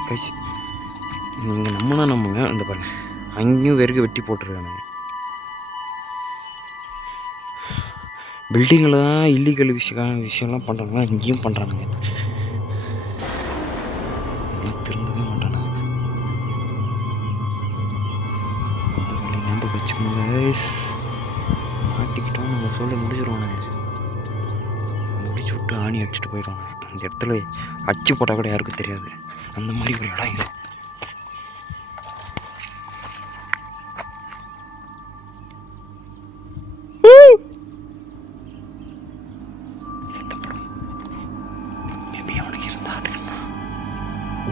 கைஸ் நீங்கள் நம்பினா நம்புங்க, அந்த பாருங்க அங்கேயும் வெறுக்கு வெட்டி போட்டுருக்கானுங்க. பில்டிங்கில் தான் இல்லீகல் விஷயம்லாம் பண்ணுறாங்களா, இங்கேயும் பண்ணுறானுங்க. ஆனால் திருந்தவே மாட்டானுங்க. அந்த வேலையை ஞாபகம் வச்சுக்கோங்க கைஸ். மாட்டிக்கிட்டோம் நம்ம சொல்ல முடிச்சிருவானுங்க. முடிச்சு விட்டு ஆணி அடிச்சுட்டு போயிடுவாங்க. இந்த இடத்துல அச்சு போட்டால் கூட யாருக்கும் தெரியாது. அந்த மாதிரி ஒரு இடம் இது. சத்தப்படும். மேபி அவனுக்கு இருந்தா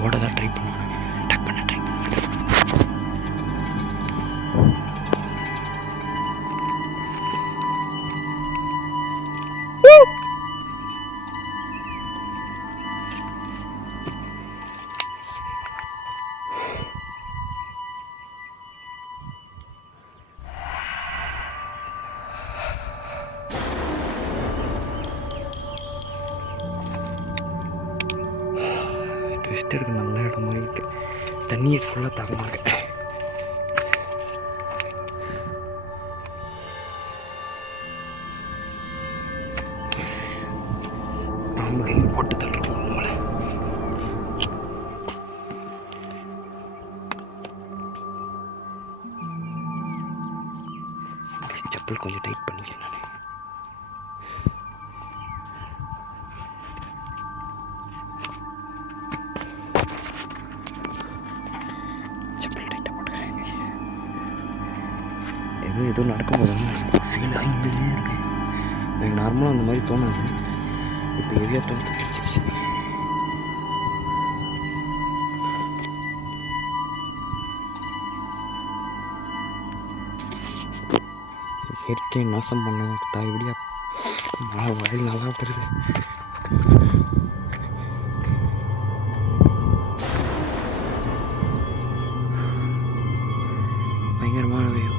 ஓட தான் ட்ரை பண்ணுவானுங்க. அட்டாக் பண்ண ட்ரை பண்ணுவாங்க. ரெஸ்ட் எடுக்க நல்ல இடம் மாதிரி இருக்கு. தண்ணியை ஃபுல்லாக தாக்கமாக பாம்பு கை போட்டு தள்ளுறோம் உங்களை. செப்பல் கொஞ்சம் டைட் பண்ணிக்கிறேன் நான். எதுவும் நடக்கும்போது ஃபீல் ஆகிட்டே இருக்கு. எனக்கு நார்மலாக அந்த மாதிரி தோணாது, இப்போ ஹெவியாக தோணுது. கிடச்சிருச்சு. இயற்கையை நாசம் பண்ண தாய்படியா மழை வயல் நல்லா பெருது. பயங்கரமான வியூ.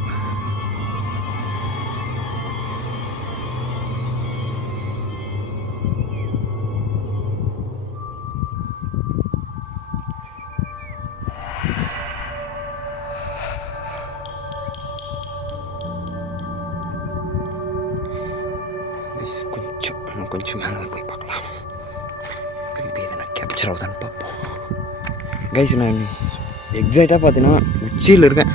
கொஞ்சம் மேலே போய் பார்க்கலாம். திரும்பி எதனா கேப்சர் ஆகுதான்னு பார்ப்போம். கைஸ் நான் எக்ஸாக்டாக பார்த்தீங்கன்னா உச்சியில் இருக்கேன்.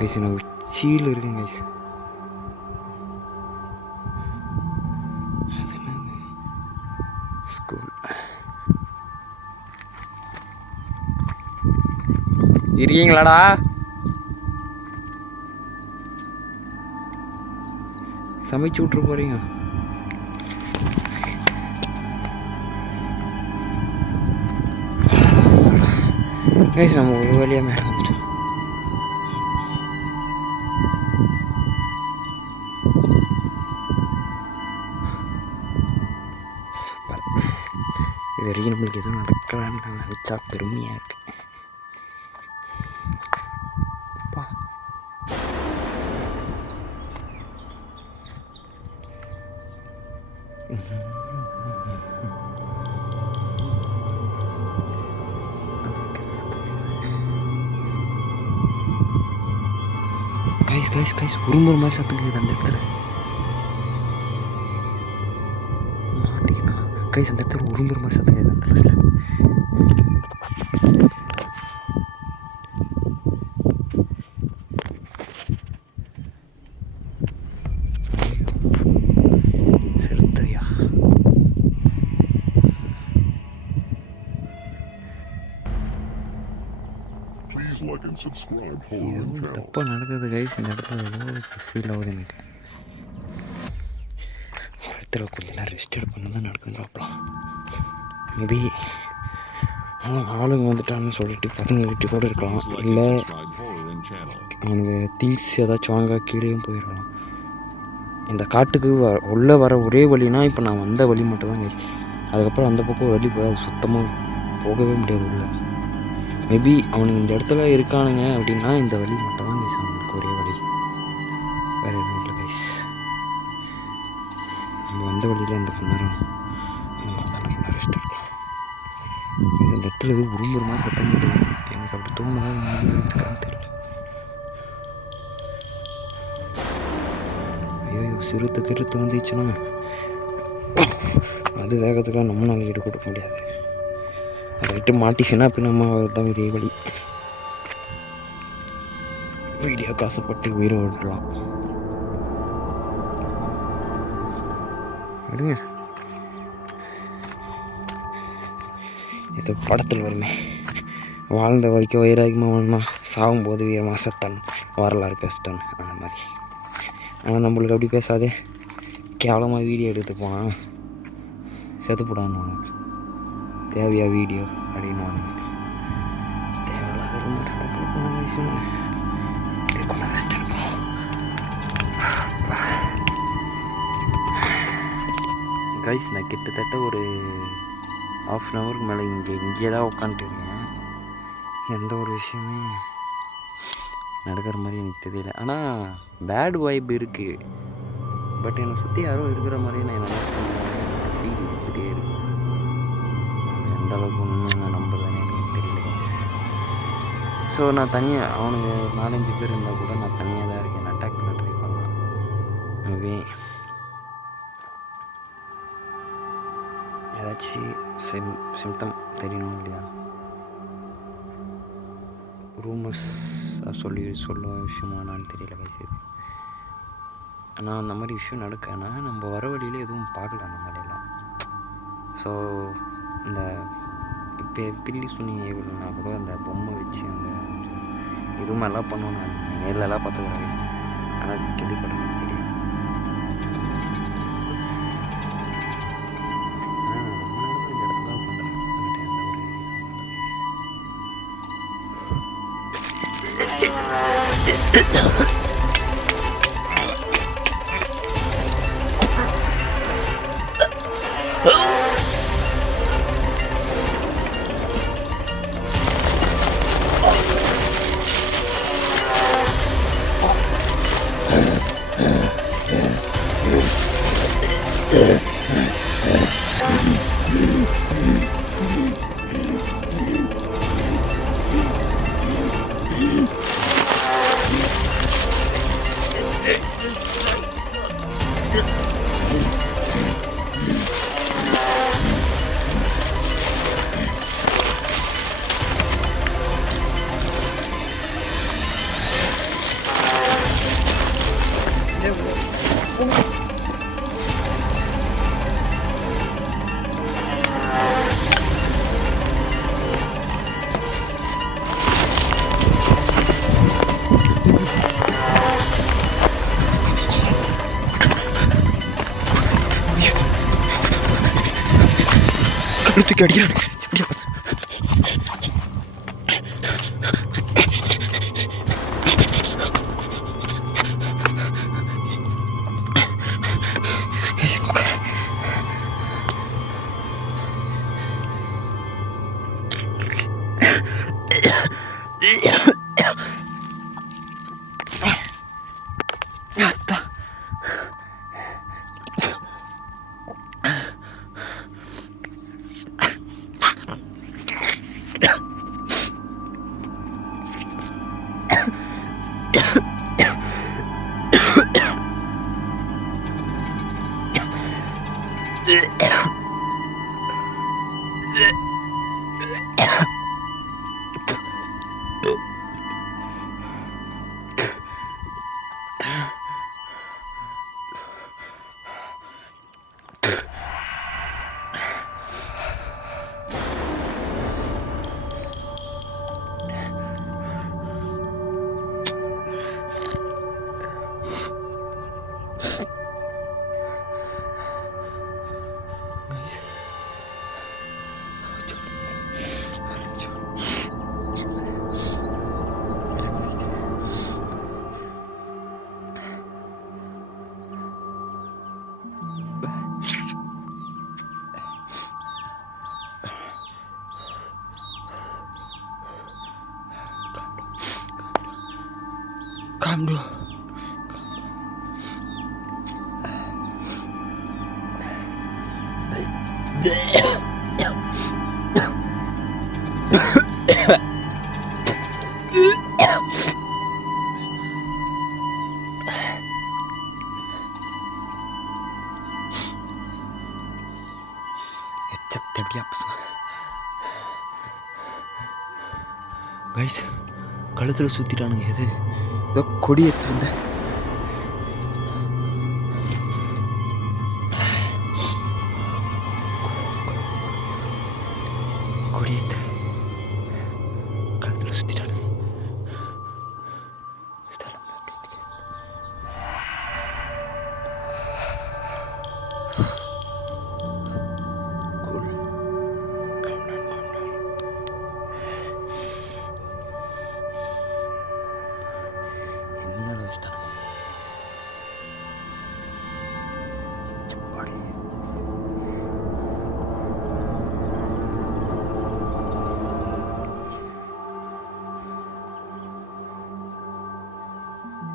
கைஸ் நான் உச்சியில் இருக்கேன் கைஸ். ஸ்கூல் இருக்கீங்களாடா? சமைச்சு விட்ரு போகிறீங்க. கைஸ் நம்ம ஒரு வழியாக மேலே வந்துட்டோம். சூப்பர். இது வரைக்கும் நம்மளுக்கு எதுவும் நடக்கலான்னு நினச்சா பெருமையாக இருக்குது. கைஸ் உருமுறை மாதிரி சத்தம் கேட்குது அந்த இடத்துல. மாட்டிக்கலாம் கைஸ், அந்த இடத்துல உருமுறை மாதிரி சத்தம் கேட்குது அந்த இடத்துல. சிறுத்தையா? தப்பாக நடக்குது கைஸ் இந்த இடத்துல. ஏதோ ஃபீல் ஆகுது எனக்கு. இடத்துல கொஞ்ச நேரம் ரெஸ்ட் எடுப்பண்ண தான் நடக்குதுன்றாப்பலாம். மேபி ஆளுங்க வந்துட்டான்னு சொல்லிட்டு பசங்கள்கிட்ட கூட இருக்கலாம், இல்லை அவனுக்கு திங்ஸ் ஏதாச்சும் வாங்க கீழேயும் போயிடலாம். இந்த காட்டுக்கு உள்ளே வர ஒரே வழினா இப்போ நான் வந்த வழி மட்டும் தான் கைஸ். அதுக்கப்புறம் அந்த பக்கம் வழி போய் சுத்தமாக போகவே முடியாது உள்ள. மேபி அவனுக்கு இந்த இடத்துல இருக்கானுங்க அப்படின்னா இந்த வழி மட்டும் தான் கைஸ் அவனுக்கு ஒரே வழி, வேறு எதுவும் இல்லை கைஸ். நம்ம வந்த வழியில் இந்த கொஞ்ச நேரம் தான் ரெஸ்ட் எடுக்கலாம். இந்த இடத்துல எதுவும் உரும்புற மாதிரி கத்த முடியாது. எனக்கு அப்படி தோணுதான் இருக்கான்னு தெரியல. ஐயோ சிறுத்தை கிருத்து வந்துச்சுன்னா அது வேகத்துக்கு நம்மளால ஈடு கொடுக்க முடியாது. அதை விட்டு மாட்டிச்சுன்னா அப்படி நம்ம தான் பெரிய வழி. வீடியோ காசுப்பட்டு உயிரை விடலாம். விடுங்க, இது படத்தில் வருமே, வாழ்ந்த வரைக்கும் வைராகியமாக வாழ்ந்தான், சாகும்போது வீரமாக செத்தான், வரலாறு பேசிட்டான், அந்த மாதிரி. ஆனால் நம்மளுக்கு அப்படி பேசாதே, கேவலமாக வீடியோ எடுத்து போனால் செத்து போடான்னு தேவையா வீடியோ அப்படின்னு தேவையில்லாத ரொம்ப விஷயம். கொஞ்சம் ரெஸ்ட் எடுப்போம். கைஸ் நான் கிட்டத்தட்ட ஒரு ½ அன் ஹவருக்கு மேலே இங்கே தான் உட்காந்துட்டு இருக்கேன். எந்த ஒரு விஷயமே நடக்கிற மாதிரி எனக்கு தெரியல. ஆனால் பேட் வைப் இருக்குது, பட் என்னை சுற்றி யாரோ இருக்கிற மாதிரி நான் ஃபீல் இருந்துகிட்டே இருக்கு. எந்த அளவுக்கு உண்மை நான் நம்புறதுன்னு எனக்கு தெரியல கைஸ். ஸோ நான் தனியாக, அவனுக்கு 4-5 பேர் இருந்தால் கூட நான் தனியாக தான் இருக்கேன். நான் அட்டாக் பண்ண ட்ரை பண்ணலாம். மேபி ஏதாச்சும் சிம்டம் தெரியணும் இல்லையா, ரூமர்ஸ் சொல்ல விஷயமானான்னு தெரியல கைஸ் இது. ஆனால் அந்த மாதிரி விஷயம் நடக்கனா நம்ம வர வழியில் எதுவும் பார்க்கல அந்த மாதிரிலாம். ஸோ இந்த இப்போ பில்லி சுனி ஏவில்னா கூட அந்த பொம்மை வச்சு அந்த இது மாதிரிலாம் பண்ணுவோம். நான் நேரிலலாம் பார்த்துக்கிறேன் கைஸ், ஆனால் கேள்விப்பட்டேன் தெரியும். தூக்கி அடிக்கிறான். Calm down. கைஸ் கழுத்தில் சுற்றிட்டானுங்க. எது ஏதோ கொடி எடுத்து வந்த கொடி எடுத்து கழுத்தில் சுற்றிட்டானுங்க.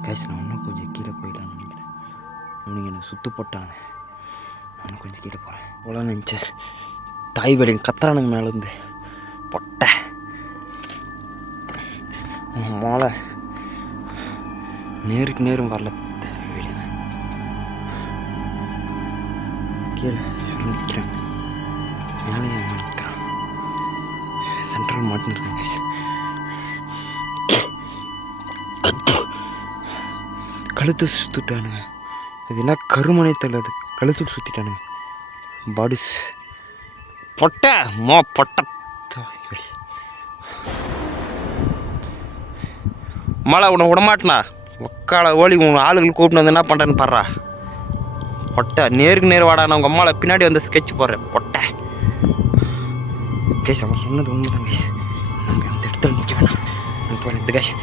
கைஸ் நான் இன்னும் கொஞ்சம் கீழே போயிடலான்னு நினைக்கிறேன். அவனுக்கு என்னை சுற்று போட்டாங்க. நான் கொஞ்சம் கீழே போகிறேன் போகலான்னு நினச்சேன். தாய் வலிங்க கத்துறானுங்க மேலேருந்து பொட்டை மாலை நேருக்கு நேரும் வரல. வெளியே கீழே யாரும் நிற்கிறேன். மேலே நிற்கிறான். சென்ட்ரல் மாட்டின்னு இருக்கேன் கைஸ். கழுத்து சுற்றிட்டானுங்க. இது என்ன கருமனை தெரியல. அது கழுத்து சுற்றிட்டானுங்க. பாடிஸ் பொட்டை பொட்டை மழை உன்னை விடமாட்டேனா ஒக்கால ஓலி உன் ஆளுகள் கூப்பிட்டு வந்து என்ன பண்ணுறேன்னு பாடுறா. பொட்டை நேருக்கு நேர் வாடா. நான் உங்கள் அம்மாவை பின்னாடி வந்து ஸ்கெட்ச் போடுறேன். பொட்டை கேஸ் அவன் சொன்னது உண்மைதான் கேஸ். நம்ம அந்த இடத்துல நிற்க வேணாம். இப்போ இந்த கேஸ்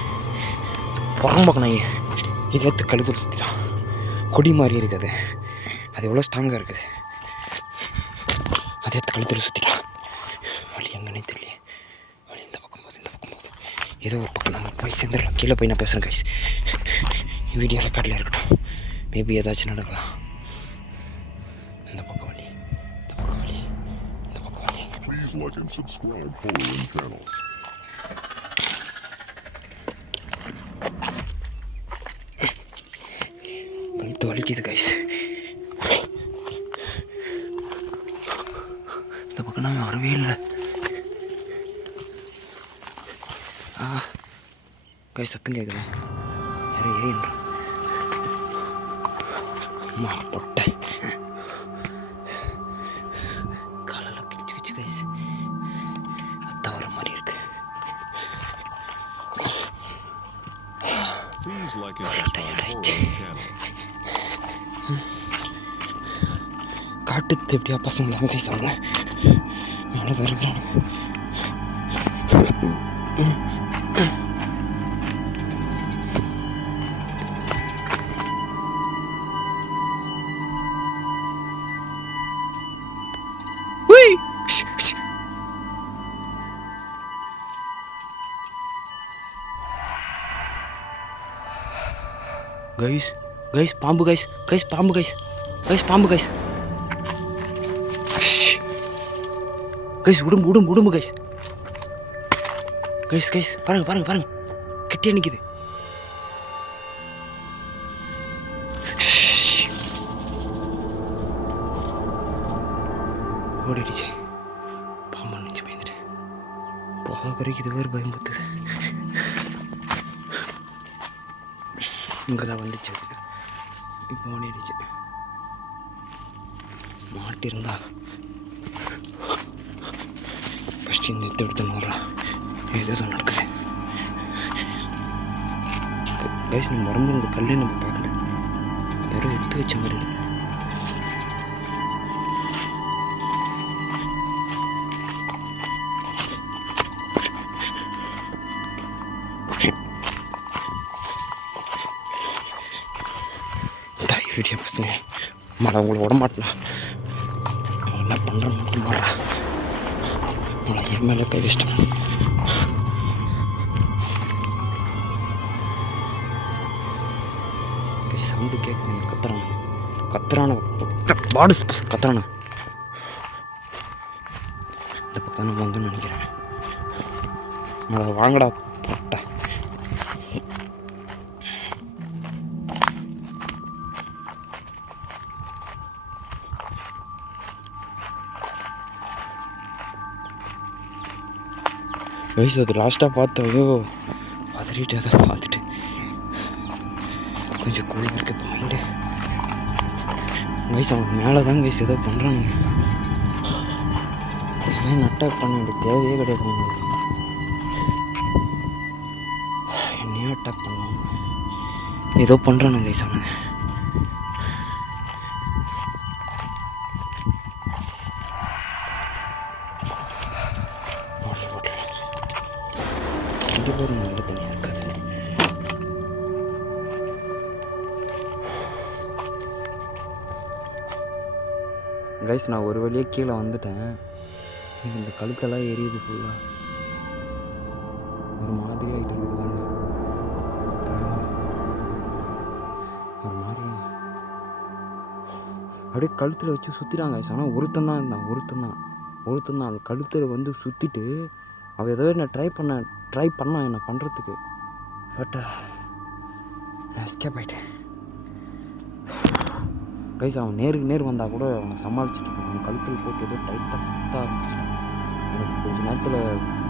புறம்போக்கணும். இது வந்து கழுத்தில் சுற்றிட்டான். கொடி மாதிரி இருக்குது. அது எவ்வளோ ஸ்ட்ராங்காக இருக்குது. அதை கழுத்தில் சுற்றிட்டான். வழி எங்கன்னே தெரியல. வழி இந்த பக்கம் போகுது, இந்த பக்கம் போகுது. ஏதோ ஒரு பக்கம் நம்ம போய் சேர்ந்துடலாம். கீழே போய் நான் பேசுகிறேன் கைஸ். வீடியோ ரெக்கார்டில் இருக்கட்டும். மேபி ஏதாச்சும் நடக்கலாம். இந்த பக்கம் வழி, இந்த பக்கம் வழி, இந்த பக்கம் வழி. Like and subscribe following channel. கழுத்து வலிக்குது கைஸ். இந்த பக்கம் நான் வரவே இல்லை. கைஸ் சத்தம் கேட்குது. யாரும் ஏன்ற அம்மா பொட்டை காலெல்லாம் கிடிச்சு கிச்சு கைஸ். தவற மாதிரி இருக்கு. Please like and subscribe following channel. காட்டு எப்படியா பசங்க தான் கைஸ் அவங்க மேலே தான் இருக்கிறாங்க. கைஸ் கைஸ் பாம்பு கைஸ். கைஸ் பாம்பு கைஸ். கைஸ் பாம்பு கைஸ். கைஸ் உடம்பு உடம்பு உடம்பு கைஸ். கைஸ் கைஸ் பாருங்க பாருங்க பாருங்க கெட்டியா நிற்கிது. ஓடிடுச்சு. பாம்பு நினச்சி பயந்துட்டு போக வரைக்கும் இது வேறு பயம்புத்துது. இங்கே தான் வந்துச்சு. இப்போ ஓடிடுச்சு. மாட்டிருந்தா ஃபஸ்ட்டு இந்த எடுத்து வர்றான். ஏதோ நடக்குது கைஸ். நம்ம வரும்போது இந்த கல்லே நம்ம பார்க்கல, யாரோ எடுத்து வச்ச மாதிரி இருக்கு. தாய் வீடியோ பசங்க மழை உங்களை விடமாட்டலாம். என்ன பண்ணுறேன்னு மட்டும் மாறா மழை என் மேலே கை இஷ்டம். சவுண்டு கேட்குறேன். கத்துறான பாடு கத்துறான. இந்த பக்கம் நம்ம வந்து நினைக்கிறேன். அதை வாங்கடா போட்ட. வயசு அது லாஸ்ட்டாக பார்த்தோம். ஐயோ பதறிட்டு அதை பார்த்துட்டு கொஞ்சம் கூலிங் இருக்குது இப்போ மைண்டு. வயசு அவனுக்கு மேலே தான் வயசு ஏதோ பண்ணுறானுங்க. என்ன அட்டாக் பண்ண வேண்டிய தேவையே கிடையாது நம்மளுக்கு. என்னையும் அட்டாக் பண்ணோம் ஏதோ பண்ணுறானுங்க வயசு அவனுங்க. கண்டிப்பாக நல்ல தண்ணியாக இருக்காது. கைஸ் நான் ஒரு வழியே கீழே வந்துட்டேன். எனக்கு இந்த கழுத்தெல்லாம் எரியுது ஃபுல்லாக. ஒரு மாதிரி ஆகிட்டு இருக்குது பாருங்க. ஒரு மாதிரி அப்படியே கழுத்தில் வச்சு சுற்றிட்டாங்க கைஸ். ஆனால் ஒருத்தன் தான் இருந்தான். ஒருத்தன் தான் அந்த கழுத்தில் வந்து சுற்றிட்டு அவள் ஏதோ என்ன ட்ரை பண்ணான் என்ன பண்ணுறதுக்கு. பட் நான் எஸ்கேப் ஆகிட்டேன் கைஸ். அவன் நேருக்கு நேர் வந்தால் கூட அவனை சமாளிச்சுட்டு இருக்கான். அவன் கழுத்தில் போட்டு ஏதோ டைட்டாக குத்த ஆரம்பிச்சிட்டான். எனக்கு கொஞ்சம் நேரத்தில்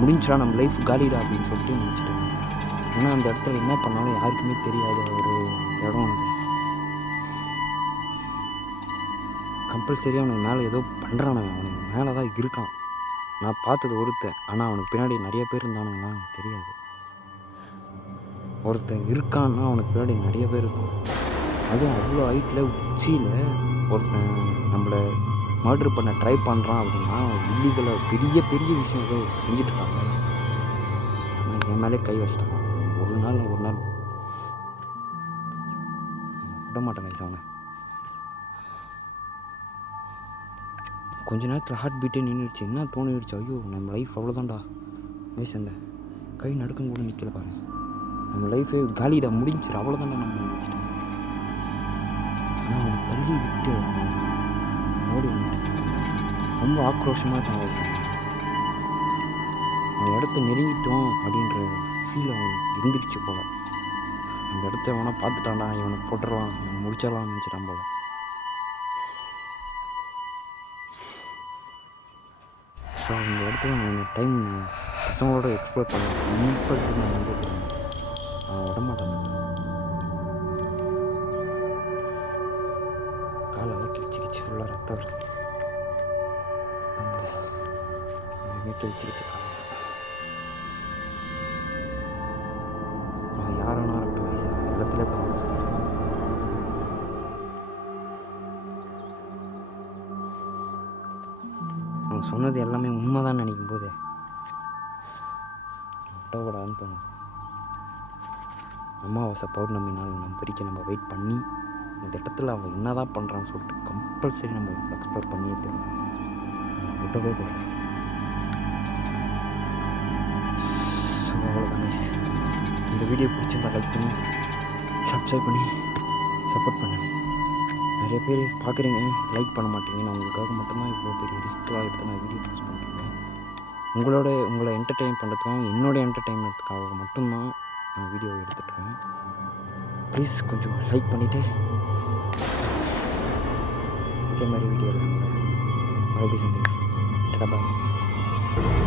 முடிஞ்சிடா நம்ம லைஃப் காலிடா அப்படின்னு சொல்லிட்டு நினச்சிட்டேன். ஏன்னா அந்த இடத்துல என்ன பண்ணாலும் யாருக்குமே தெரியாத ஒரு இடம் அது. கம்பல்சரியாக அவனுக்கு மேலே ஏதோ பண்ணுறானு. அவனுக்கு மேலே தான் இருக்கான். நான் பார்த்தது ஒருத்தன். ஆனால் அவனுக்கு பின்னாடி நிறைய பேர் இருந்தானுங்கன்னா எனக்கு தெரியாது. ஒருத்தன் இருக்கான்னா அவனுக்கு பின்னாடி நிறைய பேர் இருப்பான். அதுவும் அவ்வளோ ஹைட்டில் உச்சியில் ஒருத்தன் நம்மளை மர்டர் பண்ண ட்ரை பண்ணுறான் அப்படின்னா இல்லீகலாக பெரிய பெரிய விஷயம் ஏதோ செஞ்சிட்ருக்காங்க. ஆனால் என் மேலே கை வச்சிட்டான். ஒரு நாள் விட மாட்டேன் கைஸ் அவனை. கொஞ்ச நேரத்தில் ஹார்ட் பீட்டே நின்றுடுச்சு. என்ன தோணிடுச்சு, ஐயோ நம்ம லைஃப் அவ்வளோதான்டா வயசு. அந்த கை நடுக்கம் கூட நிற்கல பாருங்க. நம்ம லைஃபே காலிடா முடிஞ்சிரு அவ்வளோதான்டா நம்ம நினச்சிட்டேன். ஆனால் அவனை தள்ளி விட்டு ஓடி ரொம்ப ஆக்ரோஷமாக இருக்கான் வயசு. அவன் இடத்த நெருங்கிட்டோம் அப்படின்ற ஃபீல் அவனுக்கு இருந்துடுச்சு போல். அந்த இடத்த அவனை பார்த்துட்டான்டா, இவனை போட்டுடலாம், முடிச்சிடலாம்னு நினச்சிட்டான் போல். ஸோ இந்த இடத்துல நான் டைம் பசங்களோட எக்ஸ்ப்ளோர் பண்ணேன். கம்பல்சரி நான் வந்து அவன் விடமாட்டேன். காலெல்லாம் கிழிச்சு ஃபுல்லாக ரத்தம் வருது. அங்கே கிழிச்சு அவன் யாரானா இருக்கட்டும் வயசு இடத்துல போவான். அவன் சொன்னது எல்லாமே உண்மைதான் நினைக்கும் போது விடக்கூடாதுன்னு தோணும். அமாவாசை பௌர்ணமி நாள் நம்ம வரைக்கும் நம்ம வெயிட் பண்ணி இந்த இடத்துல அவன் என்ன தான் பண்ணுறான்னு சொல்லிட்டு கம்பல்சரி நம்ம எக்ஸ்ப்ளோர் பண்ணியே தரும். விடவே கூடாது. ஸோ அவ்வளோதான். இந்த வீடியோ பிடிச்சிருந்தா லைக் பண்ணி சப்ஸ்கிரைப் பண்ணி சப்போர்ட் பண்ணுங்கள். நிறைய பேர் பார்க்குறீங்க, லைக் பண்ண மாட்டீங்க. நான் உங்களுக்காக மட்டும்தான் இவ்வளோ பெரிய ரிஸ்க்கெலாம் எடுத்து நான் வீடியோ போஸ்ட் பண்ணுறேன். உங்களை என்டர்டெயின் பண்ணுறதுக்காக என்னோடய என்டர்டெயின்மெண்ட்டுக்காக மட்டும்தான் நான் வீடியோ எடுத்துகிட்ருக்கேன். ப்ளீஸ் கொஞ்சம் லைக் பண்ணிவிட்டு இதே மாதிரி வீடியோவில் மறுபடியும் சந்திக்கிறேன். டாடா பாய்.